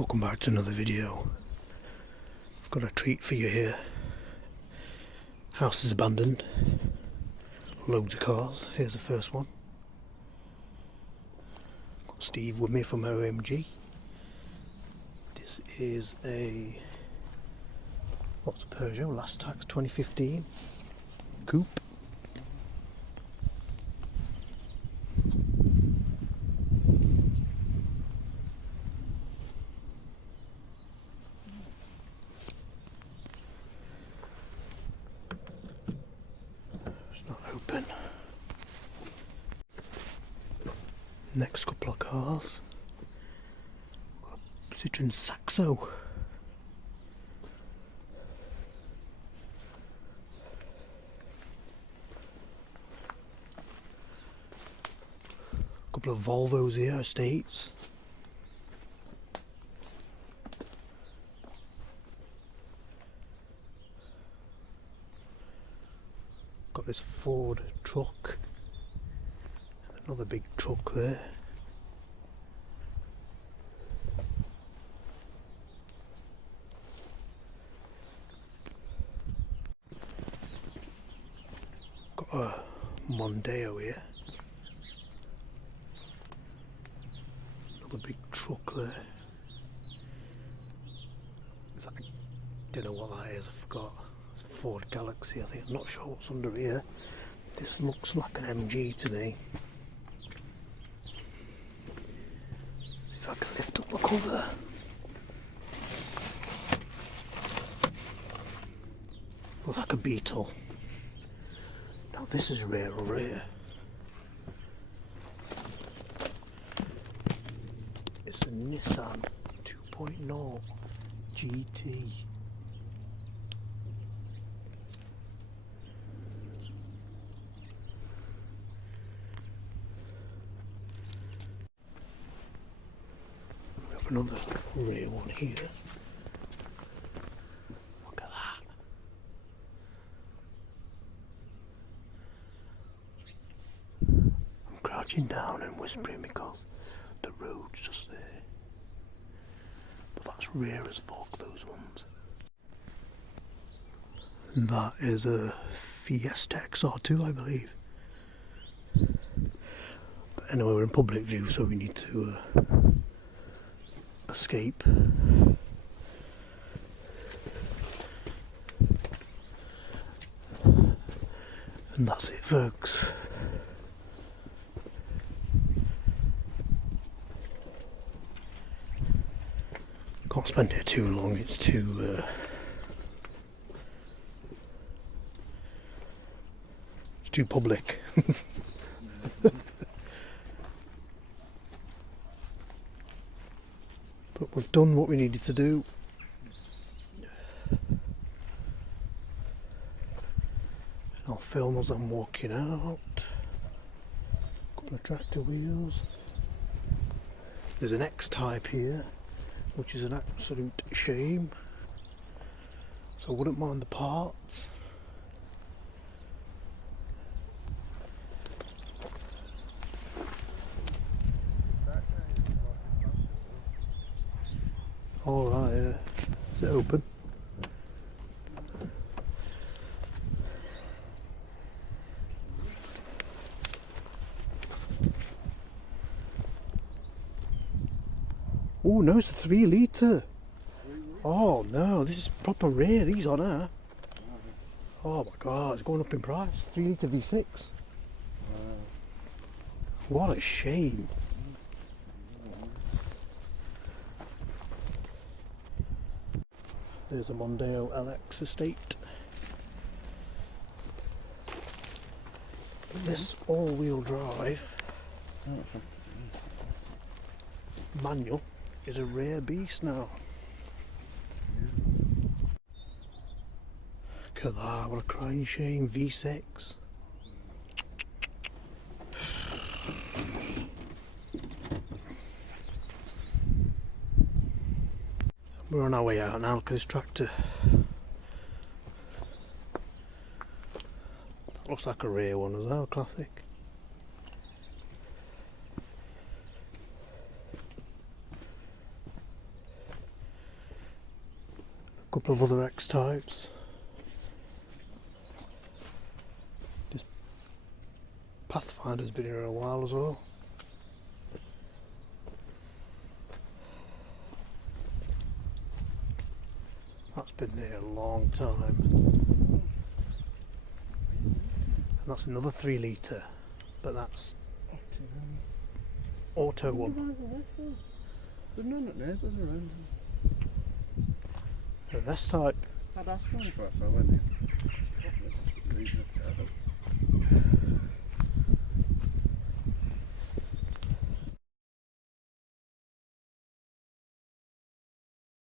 Welcome back to another video. I've got a treat for you here. House is abandoned. Loads of cars. Here's the first one. Got Steve with me from OMG. This is a what's a Peugeot last tax 2015 coupe. Open. Next couple of cars. Got a Citroen Saxo. A couple of Volvos here, estates. Got this Ford truck, and another big truck there. Got a Mondeo here. Another big truck there. Is that, I don't know what that is, I forgot. Ford Galaxy, I think. I'm not sure what's under here. This looks like an MG to me. If I can lift up the cover. Looks like a Beetle. Now this is rare over here. It's a Nissan 2.0 GT. Another rare one here. Look at that. I'm crouching down and whispering because the road's just there. But that's rare as fuck, those ones. And that is a Fiesta XR2, I believe. But anyway, we're in public view, so we need to escape. And that's it, folks. Can't spend here too long, it's too public. But we've done what we needed to do. I'll film as I'm walking out. Couple of tractor wheels. There's an X-Type here, which is an absolute shame. So I wouldn't mind the parts. Alright, is it open? Oh no, it's a 3 litre. Oh no, this is proper rare, these are now. Oh my god, it's going up in price. 3 litre V6. What a shame. There's a Mondeo LX estate. This all-wheel drive manual is a rare beast now. Look at that, what a crying shame. V6. We're on our way out now, look at this tractor. That looks like a rare one as well, classic. couple of other X-types. This Pathfinder's been here a while as well. That's been there a long time. And that's another 3 litre, but that's auto one. There's none at neighbours around. And this type. I'd ask one for a fellow, wouldn't you?